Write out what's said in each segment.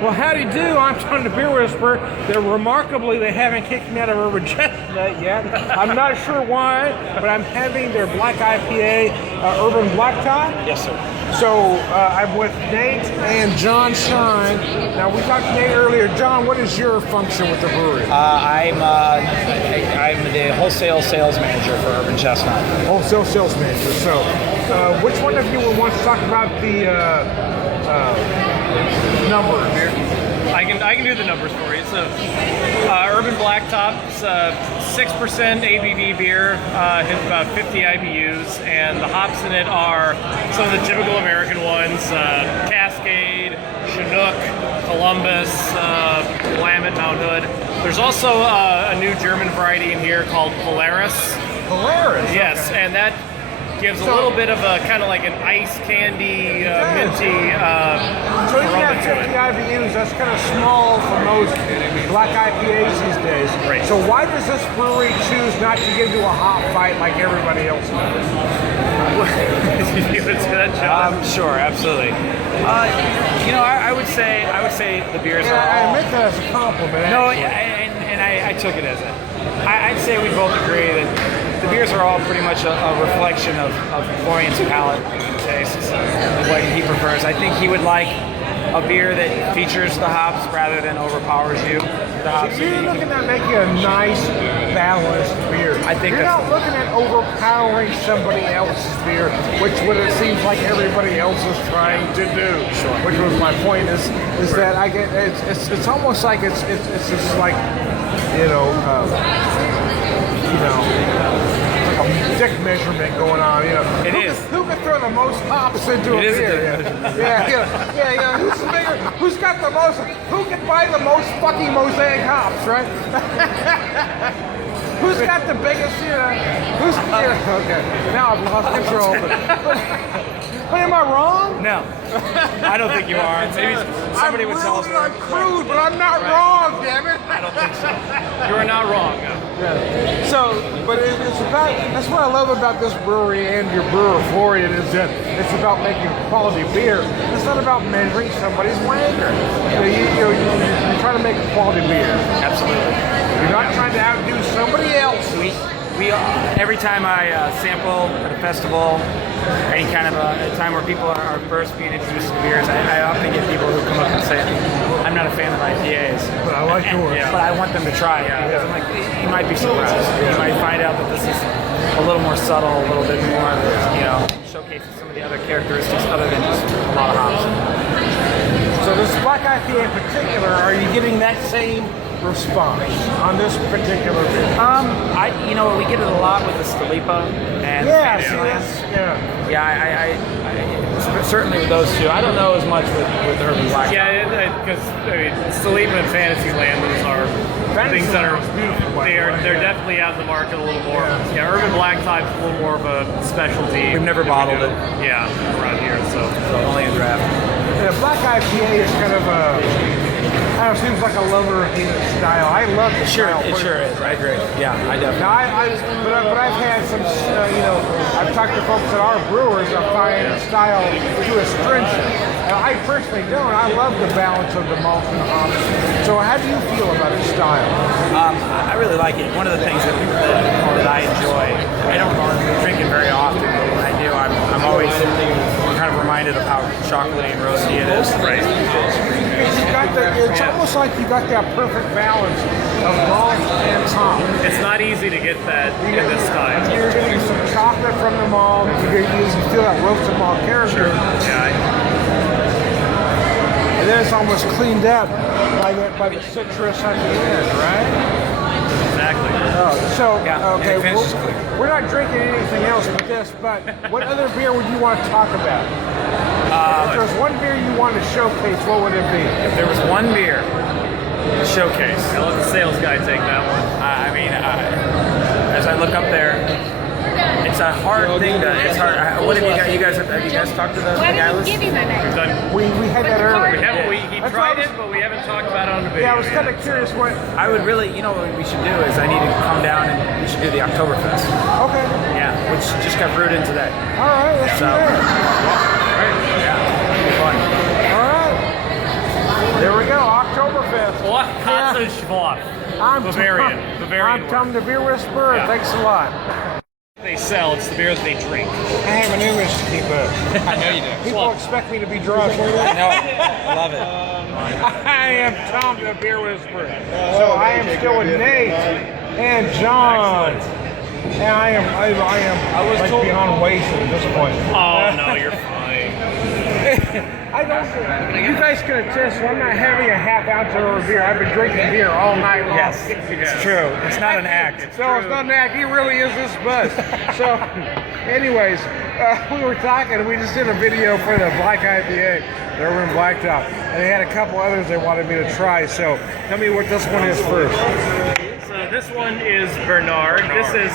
Well, howdy do. I'm Tony the Beer Whisperer. Remarkably, they haven't kicked me out of Urban Chestnut yet. I'm not sure why, but I'm having their Black IPA Urban Blacktop. Yes, sir. So I'm with Nate and John Shine. Now, we talked to Nate earlier. John, what is your function with the brewery? I'm the wholesale sales manager for Urban Chestnut. Wholesale sales manager. So which one of you would want to talk about the numbers here? I can do the numbers for you. So, Urban Blacktop, it's 6% ABV beer, hits about 50 IBUs, and the hops in it are some of the typical American ones: Cascade, Chinook, Columbus, Willamette, Mount Hood. There's also a new German variety in here called Polaris. Polaris. Yes, okay. And that gives a little bit of a kind of like an ice candy, minty So even aroma at to 50 it. IBUs, that's kind of small for most black IPAs these days. Right. So why does this brewery choose not to get into a hop fight like everybody else does? You would say that, John? Sure, absolutely. I would say the beers are I all. admit that as a compliment. No, actually. and I took it as it. I'd say we both agree that the beers are all pretty much a reflection of Florian's palate and tastes, what he prefers. I think he would like a beer that features the hops rather than overpowers you. The hops. So you're looking at making a nice, balanced beer. I think you're that's not looking at overpowering somebody else's beer, which what it seems like everybody else is trying to do. Sure. Which was my point is that I get it's almost like it's just like like a dick measurement going on. It is. Who can throw the most hops into a It is a beer? dick measurement. Yeah. Who's bigger? Who's got the most? Who can buy the most fucking mosaic hops, right? Who's got the biggest? Who's? Okay. Now I've lost control. But am I wrong? No, I don't think you are. Maybe somebody would tell us. I'm crude, but I'm not wrong, damn it. I don't think so. You are not wrong. No. Yeah. So, but it's about, that's what I love about this brewery and your brewer Florian is that it's about making quality beer. It's not about measuring somebody's wanker. You're trying to make quality beer. Absolutely. You're not trying to outdo somebody else. We every time I sample at a festival, any kind of a time where people are first being introduced to beers, I often get people who come up and say, "I'm not a fan of IPAs, But I like yours." but I want them to try it." Because I'm like, you might be surprised. You might find out that this is a little more subtle, a little bit more, showcases some of the other characteristics other than just a lot of hops. So this black IPA in particular, are you getting that same response on this particular beer? We get it a lot with the Stalipa and Fantasylands. Yeah. I certainly with those two. I don't know as much with Urban Blacktop. Yeah, because Sleep and Fantasyland, those are things that are beautiful. they're definitely out in the market a little more. Yeah, Urban Blacktop's a little more of a specialty. We've never bottled it. Yeah, around here, so Only in draft. Yeah, black IPA is kind of seems like a lover of hated style. I love the style. It sure is. I agree. Yeah, I definitely. Now, but I've had some, I've talked to folks at our brewers that find the style too astringent. And I personally don't. I love the balance of the malt and the hops. So how do you feel about the style? I really like it. One of the things that I enjoy, I don't drink it very often, but when I do, I'm always kind of reminded of how chocolatey and roasty it is. Right. It's almost like you got that perfect balance of malt and hop. It's not easy to get that in this time. You're getting some chocolate from the malt. You feel that roasted malt character. Yeah. And then it's almost cleaned up by the citrus on the end, right? Exactly. Okay, and it finishes clean. we're not drinking anything else but this, but what other beer would you want to talk about? If there's one beer you want to showcase, what would it be? If there was one beer to showcase, I'll let the sales guy take that one. as I look up there, it's a hard thing to. It's hard. What have you got? Have you guys talked to the Why guy didn't list? you give you my name? We had that earlier. He That's tried why I it, but we haven't talked about it on the video. Yeah, I was kind of curious what. I would really, what we should do is I need to come down and we should do the Oktoberfest. Okay. Yeah, which just got brewed in today. All right, let's do that. Yeah, it'll be fun. All right. There we go. I'm Bavarian I'm Tom the Beer Whisperer. Yeah. Thanks a lot. They sell. It's the beer that they drink. I have an English to keep up. I know you do. People expect me to be drunk. No, I love it. I am Tom the Beer Whisperer. So I am still with Nate and John. And I am like beyond wasted at this point. Oh no, you're fine. I don't. You guys can attest. I'm not having a half ounce of beer. I've been drinking beer all night long. Yes, it's true. It's not an act. It's not an act. He really is this buzz. So, anyways, we were talking. We just did a video for the Black IPA, the Urban Blacktop, and they had a couple others they wanted me to try. So, tell me what this one is first. So this one is Bernard. This is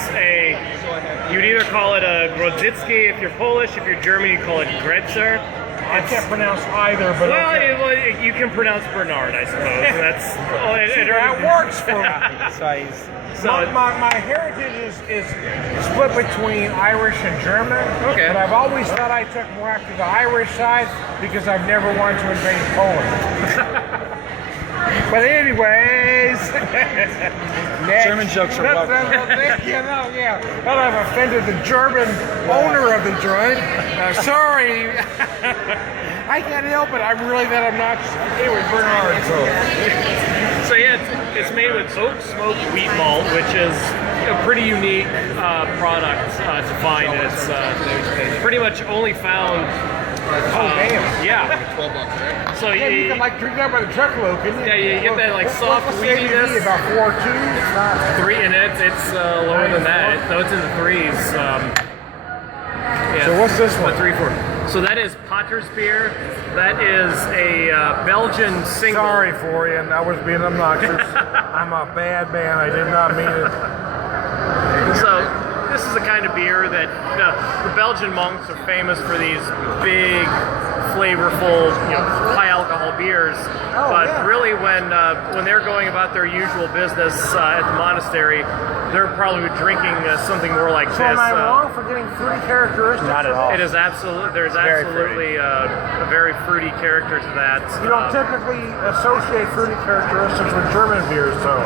you'd either call it a Grodzicki if you're Polish. If you're German, you call it Gretzer. I can't pronounce either, but Well, okay. you can pronounce Bernard, I suppose. That's That works for me. So my heritage is split between Irish and German. Okay. But I've always thought I took more after the Irish side because I've never wanted to invade Poland. But anyways, German jokes are welcome. Yeah. Well, I've offended the German owner of the joint. Sorry. I can't help it. I'm really that obnoxious. Anyway, Bernard. So yeah, it's made with oak smoked wheat malt, which is a pretty unique product to find. It's pretty much only found. Damn. Yeah. $12, right? So Yeah, you can like drink that by the truckload, can you? Yeah, you get that like soft what's the weediness. ABV, about 4.2. Three, and it's lower than that. No, it's in the threes. Yeah, So what's this one? 3-4. So that is Potter's beer. That is a Belgian single. Sorry for you, and I was being obnoxious. I'm a bad man. I did not mean it. So this is the kind of beer that the Belgian monks are famous for, these big, flavorful, high alcohol beers. But yeah. really, when they're going about their usual business at the monastery, they're probably drinking something more like So this. am I wrong for getting fruity characteristics? Not at all. It is absolutely. There's Very absolutely a very fruity character to that. You don't typically associate fruity characteristics with German beers, though.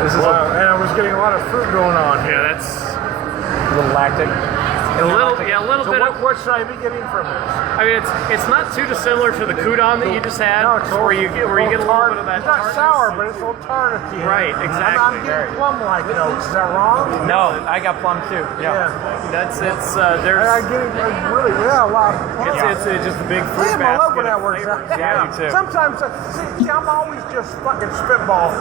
This is And I was getting a lot of fruit going on here. Yeah, that's a little lactic. a little So bit of. what should I be getting from this? I mean, it's not too dissimilar to the Kudon that you just had, it's where you get a little bit of that. It's not sour, but it's a little tart at the end. Right, exactly. I'm getting plum-like notes. Is that wrong? No, I got plum too. Yeah. That's it's I'm there's getting really, a lot. it's just a big fruit Damn, I love when basket that of works out. flavors. Yeah, you too. Sometimes, see, I'm always just fucking spitballing.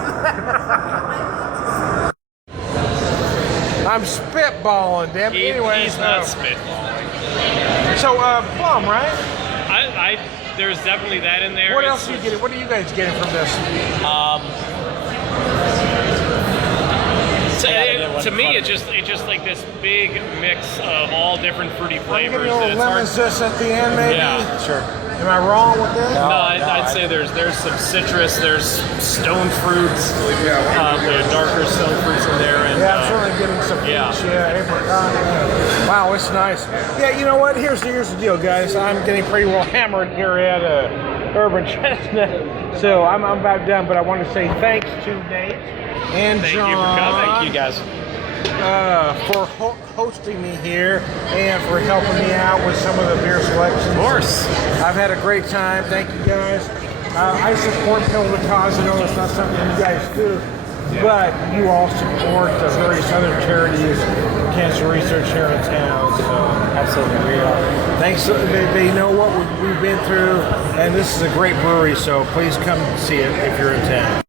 I'm spitballing, damn it. Anyway, He's not spitballing. so plum, right? There's definitely that in there. What else are you getting? What are you guys getting from this? To me, it's just like this big mix of all different fruity I'm flavors. getting a little It's lemon hard- zest at the end, maybe. Yeah. Sure. Am I wrong with this? No, I'd say there's some citrus, there's stone fruits, with darker stone fruits in there, and Yeah, I'm certainly getting some peach, yeah. apricot. Yeah. Wow, it's nice. Yeah, you know what? Here's the deal, guys. I'm getting pretty well hammered here at Urban Chestnut, so I'm about done. But I want to say thanks to Nate and Thank John. you for coming. Thank you guys. For hosting me here and for helping me out with some of the beer selections. Of course. I've had a great time. Thank you guys. I support Pill the Cause. I know it's not something you guys do, but you all support the various other charities, cancer research here in town. So Absolutely, we are. thanks. They know what we've been through, and this is a great brewery. So please come see it if you're in town.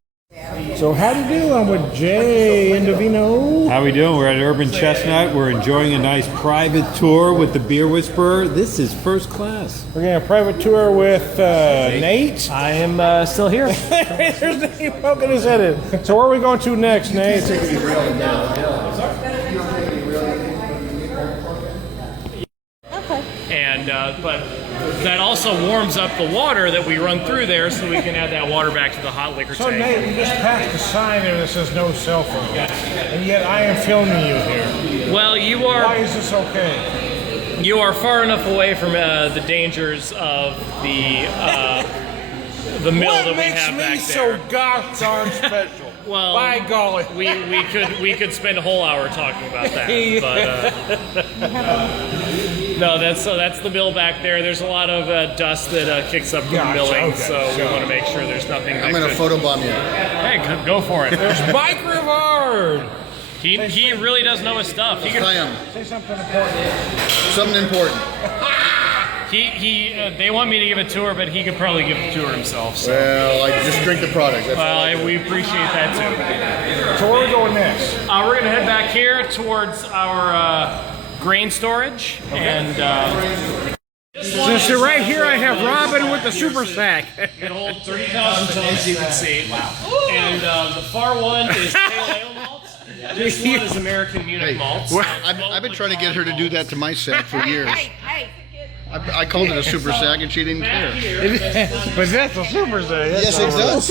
So how do you do? I'm with Jay Indovino. How we doing? We're at Urban Chestnut. We're enjoying a nice private tour with the Beer Whisperer. This is first class. We're getting a private tour with Nate. I am still here. There's Nate poking his head in. So where are we going to next, Nate? And but that also warms up the water that we run through there, so we can add that water back to the hot liquor So tank. Nate, we just passed a sign there that says no cell phone. And yet I am filming you here. Well, you Why are is this okay? far enough away from the dangers of the the mill What that we makes have me back so there. gosh darn special? Well, by golly, we could spend a whole hour talking about that. But no, that's the mill back there. There's a lot of dust that kicks up from the Gotcha, milling, okay, so we sure. want to make sure there's nothing. I'm going to photobomb you. Hey, go for it. Mike Rivard. He really does know his stuff. He could, I am. Say something important. Something important. they want me to give a tour, but he could probably give a tour himself. So. Well, I just drink the product. That's all I do. We appreciate that too. So where are we going next? We're gonna head back here towards our grain storage, and So right here I have Robin with the super sack. it holds 30,000 tons, you can see. Wow. And the far one is pale ale malts. This one is American Munich Hey, malts. I've been trying to get her to do that to my sack for years. I called it a super sack and she didn't care. But that's a super sack. Yes, it does.